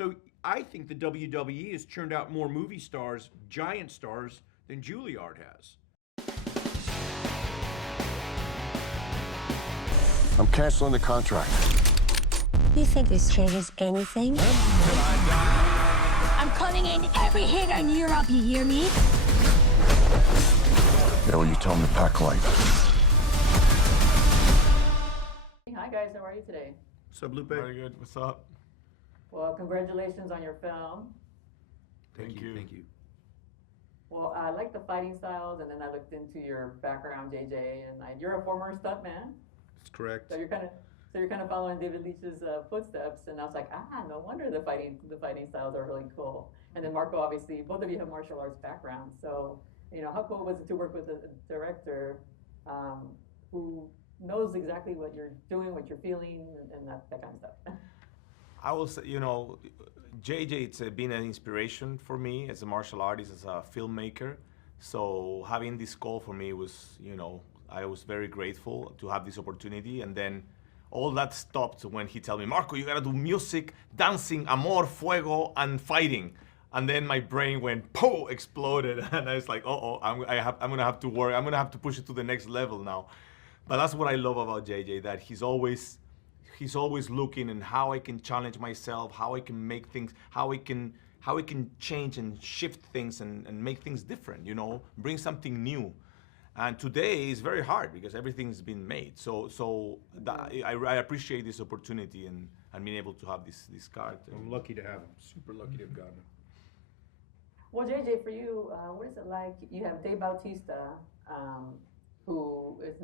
So I think the WWE has churned out more movie stars, giant stars, than Juilliard has. I'm canceling the contract. You think this changes anything? I'm calling in every hitter in Europe, you hear me? Yeah, well, you tell them to pack light. Hi guys, how are you today? What's up, Lupe? Very good. What's up? Well, congratulations on your film. Thank you. Thank you. Well, I like the fighting styles, and then I looked into your background, JJ, and you're a former stuntman. That's correct. So you're kind of following David Leitch's footsteps, and I was like, no wonder the fighting styles are really cool. And then Marco, obviously, both of you have martial arts backgrounds, so how cool was it to work with a director who knows exactly what you're doing, what you're feeling, and that kind of stuff. I will say, JJ, it's been an inspiration for me as a martial artist, as a filmmaker. So having this call for me was, I was very grateful to have this opportunity. And then all that stopped when he told me, Marco, you gotta do music, dancing, amor, fuego, and fighting. And then my brain went, po, exploded. And I was like, I'm gonna have to work. I'm gonna have to push it to the next level now. But that's what I love about JJ, that he's always looking in how I can challenge myself, how I can make things, how I can change and shift things and make things different, bring something new. And today is very hard because everything's been made. I appreciate this opportunity and being able to have this card. I'm lucky to have him. Super lucky to have gotten him. Well, JJ, for you, what is it like? You have Dave Bautista, who is,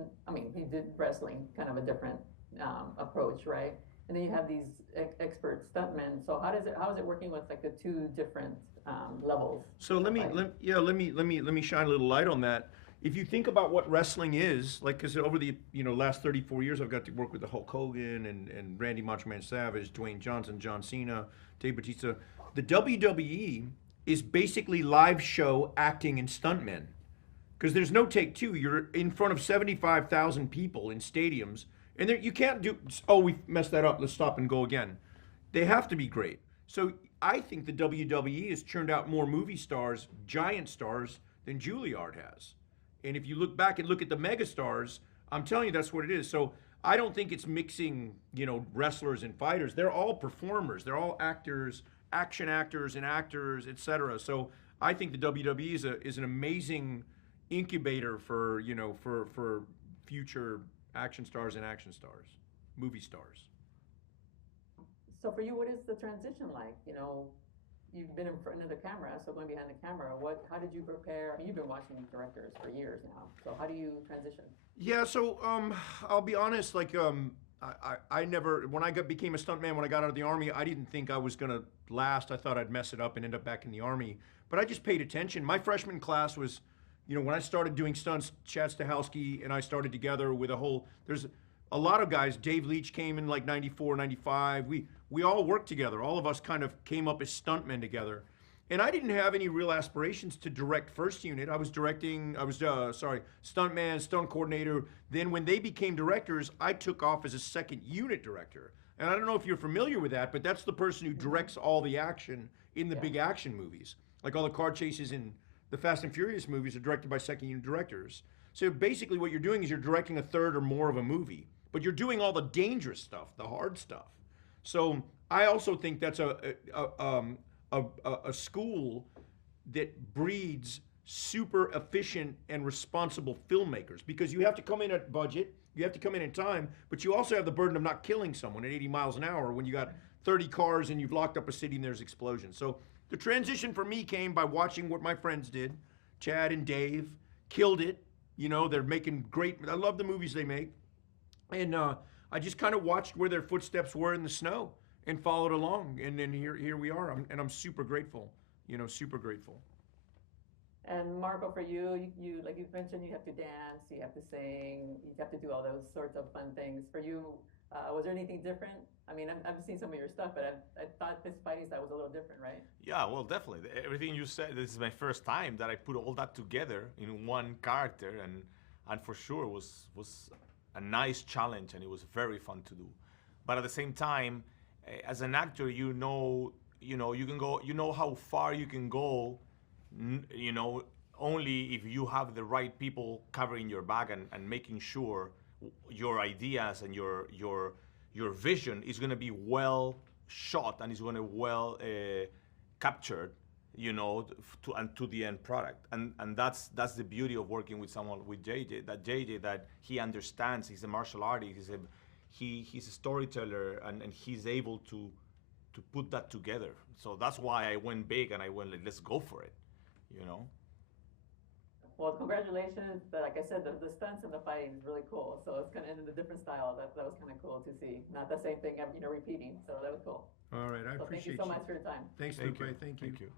he did wrestling, kind of a different approach, right? And then you have these expert stuntmen. So how is it working with like the two different levels? So let me shine a little light on that. If you think about what wrestling is, like, because over the last 34 years, I've got to work with the Hulk Hogan and Randy Macho Man Savage, Dwayne Johnson, John Cena, Dave Bautista. The WWE is basically live show acting and stuntmen, because there's no take two. You're in front of 75,000 people in stadiums, and you can't do, we messed that up, let's stop and go again. They have to be great. So I think the WWE has churned out more movie stars, giant stars, than Juilliard has. And if you look back and look at the megastars, I'm telling you that's what it is. So I don't think it's mixing, wrestlers and fighters. They're all performers. They're all actors, action actors and actors, etc. So I think the WWE is an amazing incubator for future action stars and action stars, movie stars. So for you, what is the transition like? You've been in front of the camera, so going behind the camera, how did you prepare? You've been watching directors for years now. So how do you transition? Yeah, so I'll be honest, like I never, when I became a stuntman, when I got out of the Army, I didn't think I was gonna last. I thought I'd mess it up and end up back in the Army. But I just paid attention. My freshman class was, when I started doing stunts, Chad Stahelski and I started together with there's a lot of guys. Dave Leitch came in like 94, 95. We all worked together. All of us kind of came up as stuntmen together. And I didn't have any real aspirations to direct first unit. I was stuntman, stunt coordinator. Then when they became directors, I took off as a second unit director. And I don't know if you're familiar with that, but that's the person who directs all the action in the big action movies. Like all the car chases in the Fast and Furious movies are directed by second unit directors. So basically what you're doing is you're directing a third or more of a movie, but you're doing all the dangerous stuff, the hard stuff. So I also think that's a school that breeds super efficient and responsible filmmakers, because you have to come in at budget, you have to come in time, but you also have the burden of not killing someone at 80 miles an hour when you got 30 cars and you've locked up a city and there's explosions. So the transition for me came by watching what my friends did. Chad and Dave killed it. They're making great, I love the movies they make. And I just kind of watched where their footsteps were in the snow and followed along. And then here we are. I'm super grateful, super grateful. And Marco, for you, like you mentioned, you have to dance, you have to sing, you have to do all those sorts of fun things. For you, was there anything different? I've seen some of your stuff, but I thought this fighting style was a little different, right? Yeah, well, definitely. Everything you said, this is my first time that I put all that together in one character, and for sure was a nice challenge, and it was very fun to do. But at the same time, as an actor, you you know, you can go, you know how far you can go, you know, only if you have the right people covering your back and making sure your ideas and your vision is going to be well shot and is going to well captured, you know, to the end product. And that's the beauty of working with someone with JJ, that he understands. He's a martial artist. He's a storyteller, and he's able to put that together. So that's why I went big and I went like, let's go for it, you know. Well, congratulations. But like I said, the stunts and the fighting is really cool. So it's kind of in a different style. That was kind of cool to see. Not the same thing, you know, repeating. So that was cool. All right, I So appreciate thank you so much for your time. Thanks, Lupe. Thank you. Thank you.